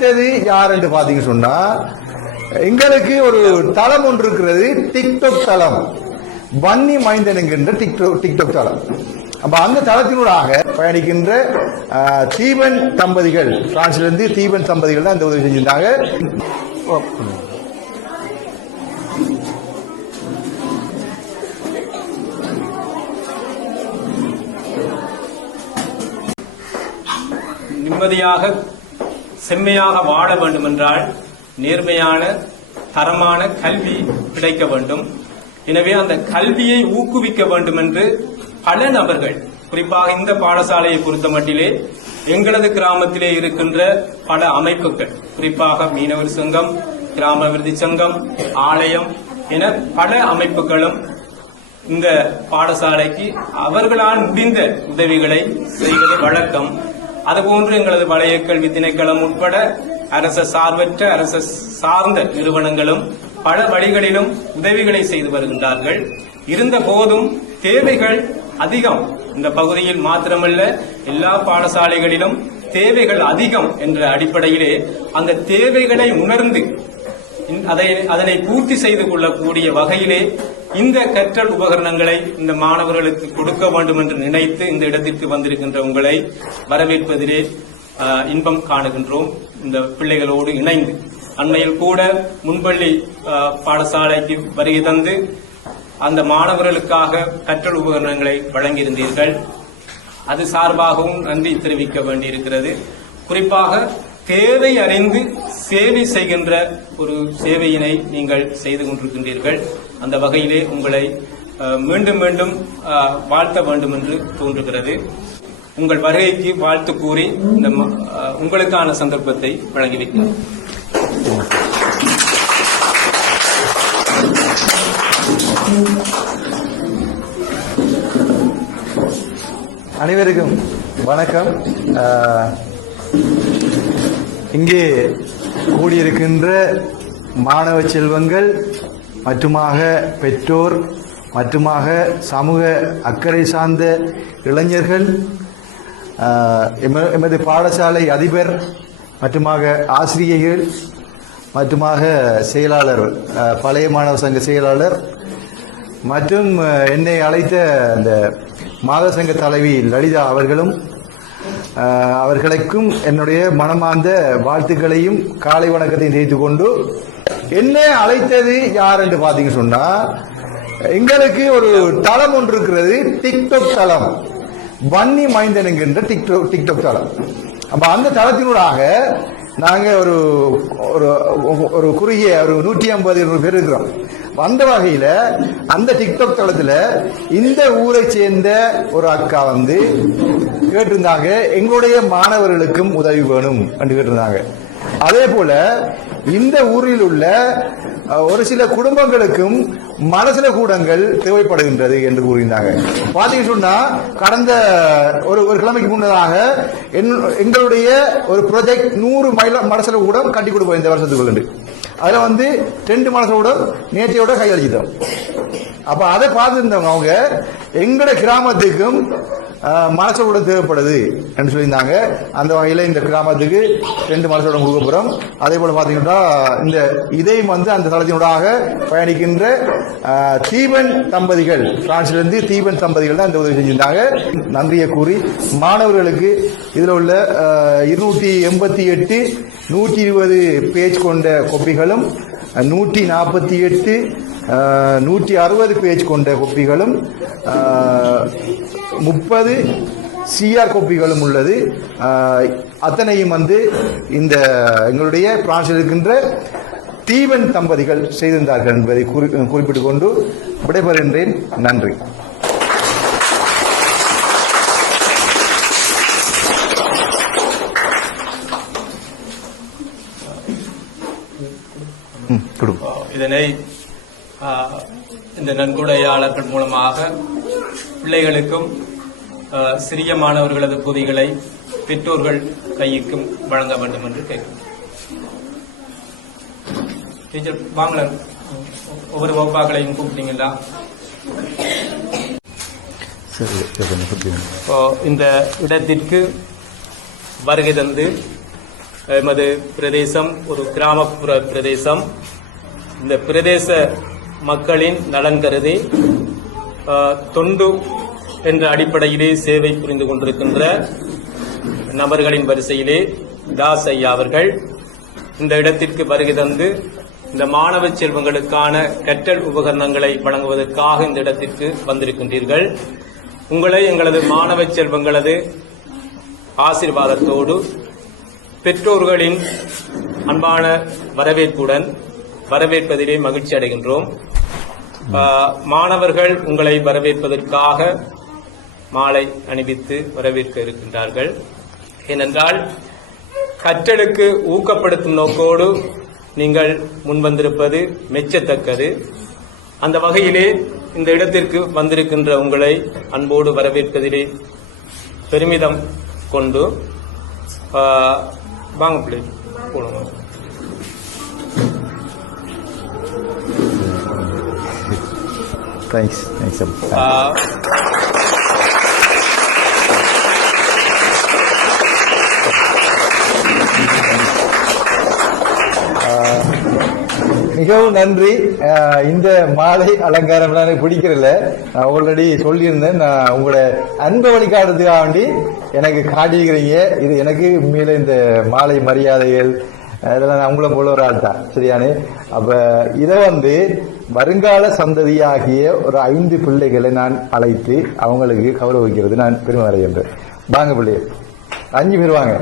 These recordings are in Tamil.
அடுத்தது யார் என்று பாத்தீங்க சொன்னா எங்களுக்கு ஒரு தளம் ஒன்று இருக்கிறது டிக்டாக் தளம். வன்னி மைந்தன் என்கின்ற டிக்டாக் டிக்டாக் தளம். அப்ப அந்த தளத்தினூடாக பயணிக்கின்ற தீபன் தம்பதிகள் பிரான்சிலிருந்து தீபன் தம்பதிகள் தான் இந்த உதவி செஞ்சிருந்தாங்க. நிம்மதியாக செம்மையாக வாழ வேண்டும் என்றால் நேர்மையான தரமான கல்வி கிடைக்க வேண்டும். எனவே அந்த கல்வியை ஊக்குவிக்க வேண்டும் என்று பல நபர்கள் குறிப்பாக இந்த பாடசாலையை பொறுத்த மட்டிலே எங்களது கிராமத்திலே இருக்கின்ற பல அமைப்புகள் குறிப்பாக மீனவர் சங்கம் கிராம விருதி சங்கம் ஆலயம் என பல அமைப்புகளும் இந்த பாடசாலைக்கு அவர்களால் முடிந்த உதவிகளை செய்வது வழக்கம். அதுபோன்று எங்களது வளைய கல்வி திணைக்களம் உட்பட அரச சார்பற்ற அரச சார்ந்த நிறுவனங்களும் பல வழிகளிலும் உதவிகளை செய்து வருகின்றார்கள். இருந்த போதும் தேவைகள் அதிகம். இந்த பகுதியில் மாத்திரமல்ல எல்லா பாடசாலைகளிலும் தேவைகள் அதிகம் என்ற அடிப்படையிலே அந்த தேவைகளை உணர்ந்து அதை அதனை பூர்த்தி செய்து கொள்ளக்கூடிய வகையிலே இந்த கற்றல் உபகரணங்களை இந்த மாணவர்களுக்கு கொடுக்க வேண்டும் என்று நினைத்து இந்த இடத்திற்கு வந்திருக்கின்ற உங்களை வரவேற்பதிலே இன்பம் காணுகின்றோம். இந்த பிள்ளைகளோடு இணைந்து அண்மையில் கூட முன்பள்ளி பாடசாலைக்கு வருகை தந்து அந்த மாணவர்களுக்காக கற்றல் உபகரணங்களை வழங்கியிருந்தீர்கள். அது சார்பாகவும் நன்றி தெரிவிக்க வேண்டியிருக்கிறது. குறிப்பாக தேவை அறிந்து சேவை செய்கின்ற ஒரு சேவையினை நீங்கள் செய்து கொண்டிருக்கின்றீர்கள். அந்த வகையிலே உங்களை மீண்டும் மீண்டும் வாழ்த்த வேண்டும் என்று தோன்றுகிறது. உங்கள் வருகைக்கு வாழ்த்து கூறி இந்த ம- உங்களுக்கான சந்தர்ப்பத்தை வழங்கி வைக்கிறேன் அனைவருக்கும் வணக்கம். இங்கே கூடியிருக்கின்ற மாணவ செல்வங்கள் மற்றுமாக பெற்றோர் மற்றுமாக சமூக அக்கறை சார்ந்த இளைஞர்கள் எம- எமது பாடசாலை அதிபர் மற்றுமாக ஆசிரியர்கள் மற்றுமாக செயலாளர் பழைய மாணவர் சங்க செயலாளர் மற்றும் என்னை அழைத்த அந்த மாத சங்க தலைவி லலிதா அவர்களும் அவர்களுக்கும் என்னுடைய மனமார்ந்த வாழ்த்துக்களையும் காலை வணக்கத்தையும் தெரிவித்துக் கொண்டு என்ன அழைத்தது யார் என்று பாத்தீங்க சொன்னா எங்களுக்கு ஒரு தளம் ஒன்று இருக்கிறது டிக்டாக் தளம். வன்னி மைந்தன் என்கின்ற டிக்டாக் டிக்டாக் தளம். அப்ப அந்த தளத்தினூடாக நாங்க ஒரு ஒரு ஒரு குறுகிய ஒரு நூற்றி ஐம்பது இருநூறு பேர் இருக்கிறோம். அந்த வகையில அந்த டிக்டாக் தளத்துல இந்த ஊரை சேர்ந்த ஒரு அக்கா வந்து கேட்டிருந்தாங்க எங்களுடைய மாணவர்களுக்கும் உதவி வேணும் என்று கேட்டிருந்தாங்க. அதே போல இந்த ஊரில் உள்ள ஒரு சில குடும்பங்களுக்கும் மனசில கூடங்கள் தேவைப்படுகின்றது என்று கூறியிருந்தாங்க பாத்தீங்க சொன்னா கடந்த ஒரு ஒரு கிழமைக்கு முன்னதாக என்- எங்களுடைய ஒரு ப்ராஜெக்ட் நூறு மைல மனசில கூடம் கட்டி கொடுப்போம் இந்த வருஷத்துக்குள்ள அதுல வந்து ரெண்டு மனசு கூடம் நேற்றையோட கையளிச்சிட்டோம் அப்ப அதை பார்த்துருந்தவங்க அவங்க எங்கட கிராமத்துக்கும் மனசோடம் தேவைப்படுது என்று சொல்லியிருந்தாங்க. அந்த வகையில் இந்த கிராமத்துக்கு ரெண்டு மனசோடம் கொடுக்க போறோம். அதே போல பாத்தீங்கன்னா இந்த இதையும் வந்து அந்த தளத்தினூடாக பயணிக்கின்ற தீபன் தம்பதிகள் பிரான்சிலிருந்து தீபன் தம்பதிகள் தான் இந்த உதவி செஞ்சிருந்தாங்க. நன்றியை கூறி மாணவர்களுக்கு இதுல உள்ள இருநூற்றி எண்பத்தி எட்டு நூற்றி இருபது பேஜ் கொண்ட கொப்பிகளும் நூற்றி நாற்பத்தி எட்டு நூற்றி அறுபது பேஜ் கொண்ட கொப்பிகளும் முப்பது சிஆர் கோப்பிகளும் உள்ளது. அத்தனையும் வந்து இந்த எங்களுடைய பிரான்சில் இருக்கின்ற தீவன் தம்பதிகள் செய்திருந்தார்கள் என்பதை குறி- குறிப்பிட்டுக் கொண்டு விடைபெறுகின்றேன். நன்றி. இதனை இந்த நன்கொடையாளர்கள் மூலமாக பிள்ளைகளுக்கும் சிறிய மாணவர்களது பொதிகளை பெற்றோர்கள் கைக்கும் வழங்க வேண்டும் என்று கேட்கிறோம் டீச்சர் வாங்கல ஒவ்வொரு வகுப்பாக்களையும் கூப்பிட்டீங்களா? இந்த இடத்திற்கு வருகை தந்து எமது பிரதேசம் ஒரு கிராமப்புற பிரதேசம். இந்த பிரதேச மக்களின் நலன் கருதி தொண்டு என்ற அடிப்படையிலே சேவை புரிந்து கொண்டிருக்கின்ற நபர்களின் வரிசையிலே தாஸ் ஐயா அவர்கள் இந்த இடத்திற்கு வருகை தந்து இந்த மாணவ செல்வங்களுக்கான கற்றல் உபகரணங்களை வழங்குவதற்காக இந்த இடத்திற்கு வந்திருக்கின்றீர்கள். உங்களை எங்களது மாணவ செல்வங்களது ஆசிர்வாதத்தோடு பெற்றோர்களின் அன்பான வரவேற்புடன் வரவேற்பதிலே மகிழ்ச்சி அடைகின்றோம். மாணவர்கள் உங்களை வரவேற்பதற்காக மாலை அணிவித்து வரவேற்க இருக்கின்றார்கள். ஏனென்றால் கற்றலுக்கு ஊக்கப்படுத்தும் நோக்கோடு நீங்கள் முன்வந்திருப்பது மெச்சத்தக்கது. அந்த வகையிலே இந்த இடத்திற்கு வந்திருக்கின்ற உங்களை அன்போடு வரவேற்பதிலே பெருமிதம் கொண்டு வாங்க பிள்ளை போடுங்க தேங்க்ஸ் தேங்க்ஸ் மிகவும் நன்றி. இந்த மாலை அலங்காரம் எனக்கு பிடிக்கிறதில்ல. நான் ஆல்ரெடி சொல்லியிருந்தேன். நான் உங்களோட அன்பை வழிகாட்டுறதுக்காக வேண்டி எனக்கு காட்டியிருக்கிறீங்க. இது எனக்கு உண்மையில இந்த மாலை மரியாதைகள் அதெல்லாம் நான் உங்களை போல ஒரு ஆள் தான் சரியானே? அப்ப இதை வந்து வருங்கால சந்ததியாகிய ஒரு ஐந்து பிள்ளைகளை நான் அழைத்து அவங்களுக்கு கௌரவிக்கிறது நான் பெருமை அடைகின்றேன் வாங்க பிள்ளைகள் அஞ்சு பேர் வாங்க.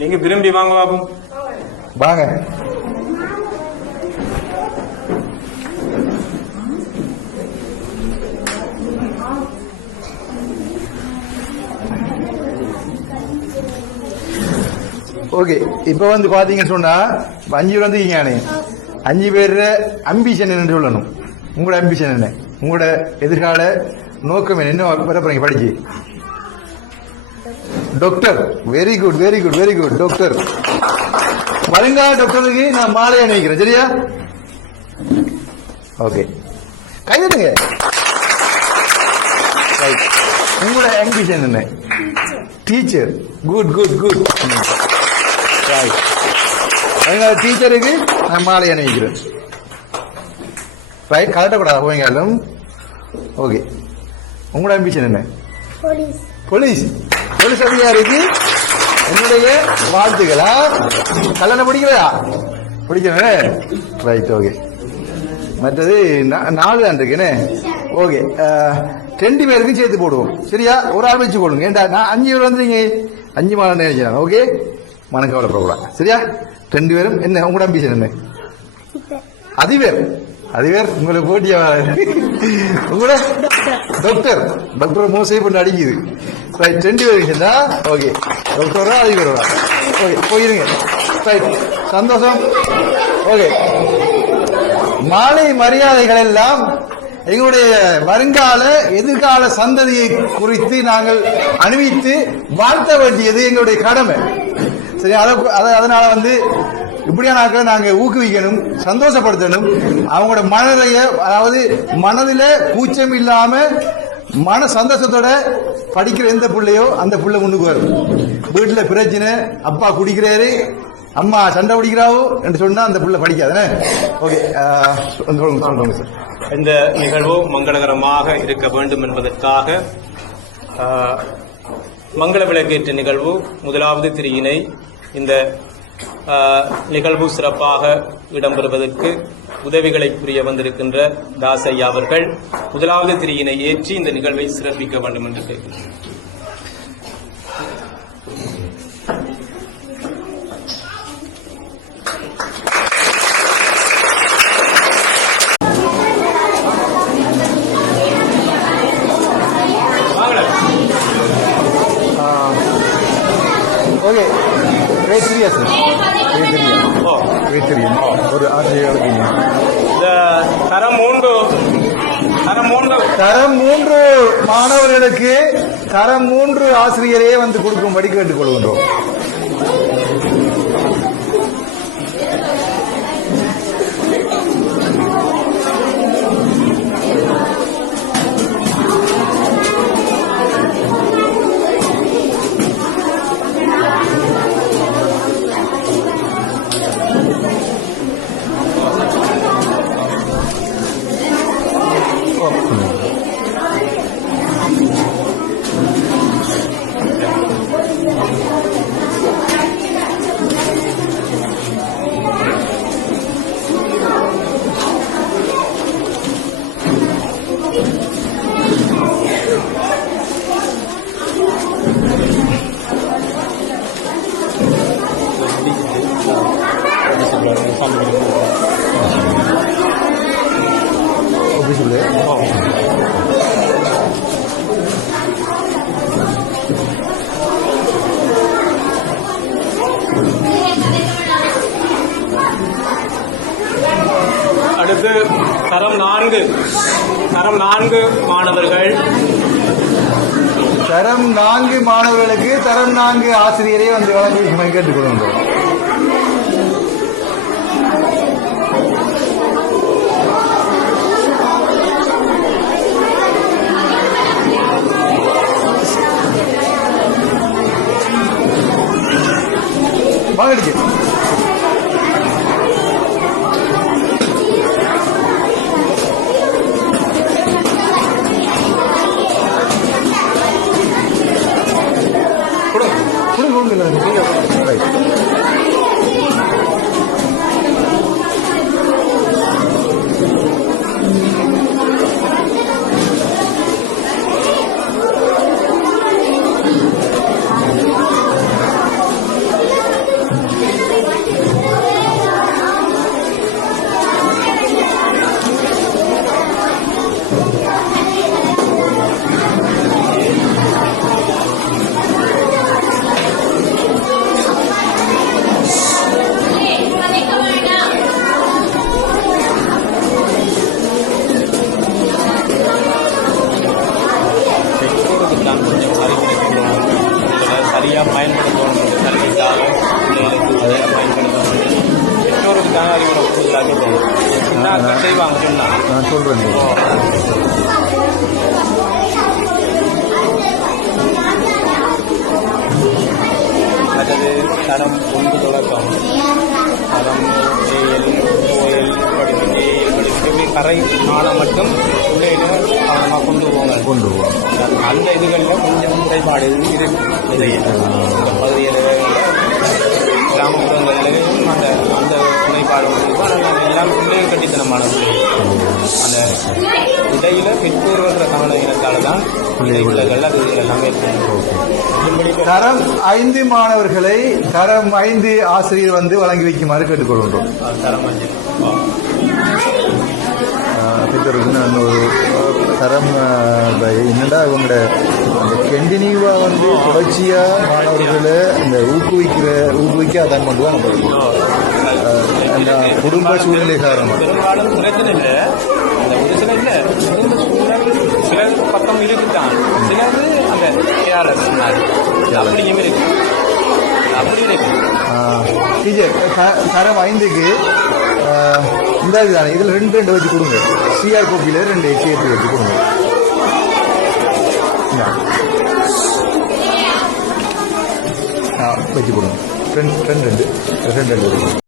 நீங்க விரும்பி வாங்க பாபு. வாங்க. ஓகே இப்போ வந்து பாத்தீங்கன்னு சொன்னா அஞ்சு பேர் வந்துருக்கீங்க அஞ்சு பேர் அம்பிஷன் என்ன சொல்லணும். உங்களோட அம்பிஷன் என்ன? உங்களோட எதிர்கால நோக்கம் என்ன? என்ன வர போறீங்க? படிச்சு. Doctor very good very good very good doctor வருங்கால டாக்டருக்கு நான் மாலை அணிவிக்கிறேன். சரியா? ஓகே கைதட்டுங்க ரைட் உங்களோட அம்பிஷன் என்ன? Teacher good good good right வருங்கால டீச்சருக்கு நான் மாலை அணிவிக்கிறேன். ரைட் கலட்டக்கூடாது போய்ங்காலும் ஓகே உங்களோட அம்பிஷன் என்ன? போலீஸ் போலீஸ் அதிகாரிக்கு என்னுடைய வாழ்த்துக்களா? கல்யாணம் பிடிக்கலையா? பிடிக்கிறேன் ரைட் ஓகே மற்றது நாலு தான் இருக்குன்னு ஓகே ரெண்டு பேருக்கும் சேர்த்து போடுவோம். சரியா? ஒரு ஆள் வச்சு போடுங்க. ஏன்டா நான் அஞ்சு பேர் வந்துருங்க அஞ்சு மாதம் நினைக்கிறேன் ஓகே மனக்கு கவலைப்படக்கூடாது சரியா? ரெண்டு பேரும் என்ன உங்களோட அம்பிஷன் என்ன? அதிவேர். அதிவேர் உங்களுக்கு போட்டியா? உங்களோட டாக்டர் டாக்டர் மோசை பண்ணி அடிக்குது. ரைட் ரெண்டு பேர் இருந்தா ஓகே டாக்டரா அதிபரோட ஓகே போயிருங்க. ரைட் சந்தோஷம். ஓகே மாலை மரியாதைகள் எல்லாம் எங்களுடைய வருங்கால எதிர்கால சந்ததியை குறித்து நாங்கள் அணிவித்து வாழ்த்த வேண்டியது எங்களுடைய கடமை. சரி அதை அதை- அதனால வந்து இப்படியான ஆட்களை நாங்க ஊக்குவிக்கணும் சந்தோஷப்படுத்தணும். அவங்களோட மனதைய அதாவது மனதில கூச்சம் இல்லாம மன சந்தோஷத்தோட படிக்கிற எந்த பிள்ளையோ அந்த பிள்ளை முன்னுக்கு வரும். வீட்டுல பிரச்சனை அப்பா குடிக்கிறாரு அம்மா சண்டை பிடிக்கிறாவோ என்று சொன்னா அந்த பிள்ளை படிக்காதானே ஓகே சொல்லுங்க சொல்லுங்க சார் இந்த நிகழ்வு மங்களகரமாக இருக்க வேண்டும் என்பதற்காக மங்கள விளக்கேற்ற நிகழ்வு முதலாவது திரியினை இந்த நிகழ்வு சிறப்பாக இடம்பெறுவதற்கு உதவிகளை புரிய வந்திருக்கின்ற தாசையா அவர்கள் முதலாவது திரியினை ஏற்றி இந்த நிகழ்வை சிறப்பிக்க வேண்டும் என்று கேட்கிறேன் வாங்களேன். ஓகே த்ரீயா ஓ, கிரேட் த்ரீ ஒரு ஆசிரியர் இருக்கீங்க இந்த தரம் மூன்று தரம் மூன்று தரம் மூன்று மாணவர்களுக்கு தரம் மூன்று ஆசிரியரே வந்து கொடுக்கும்படி கேட்டுக்கொள்கின்றோம் அடுத்து தரம் நான்கு. தரம் நான்கு மாணவர்கள். தரம் நான்கு மாணவர்களுக்கு தரம் நான்கு ஆசிரியரை வந்து வழங்கி கேட்டுக்கொள்கின்றோம் வாங்கடிக்கு தொடக்கம் தரம் ஏஎல் ஓஎல் ஏஎல் இப்படி கரை நாளை மட்டும் பிள்ளைகளை. கவனமாக கொண்டு போங்க கொண்டு போவோம் அந்த இதுகளில் கொஞ்சம் குறைபாடு இந்த பகுதியில் கிராமப்புறங்களிலும் அந்த அந்த குறைபாடு இருக்கும் ஆனால் எல்லாம் பிள்ளைகள் கட்டித்தனமான அந்த இடையில பெற்றோர்கள்ன்ற கவன இனத்தால் தான் பிள்ளைகள் அது எல்லாமே இருக்கும் தரம் ஐந்து மாணவர்களை தரம் ஐந்து ஆசிரியர் வந்து வழங்கி வைக்குமாறு கேட்டுக்கொள்கின்றோம். தரம் என்னடா இவங்களோட அந்த கண்டினியூவா வந்து தொடர்ச்சியா மாணவர்களை இந்த ஊக்குவிக்கிற ஊக்குவிக்க அதான் தான் நம்ம குடும்ப சூழ்நிலை காரணமா. பிரச்சனை இல்லை. ஒரு சில இல்லை. குடும்ப சூழல் சிலர் பக்கம் இருக்குதான் சிலது அந்த அப்படியும் டீச்சர் தரம் ஐந்துக்கு இந்த இதுதானே இதில் ரெண்டு ரெண்டு வச்சு கொடுங்க. சிஆர் கோப்பியில் ரெண்டு சேர்த்து வச்சு கொடுங்க. வச்சு கொடுங்க. ரெண்டு ரெண்டு ரெண்டு ரெண்டு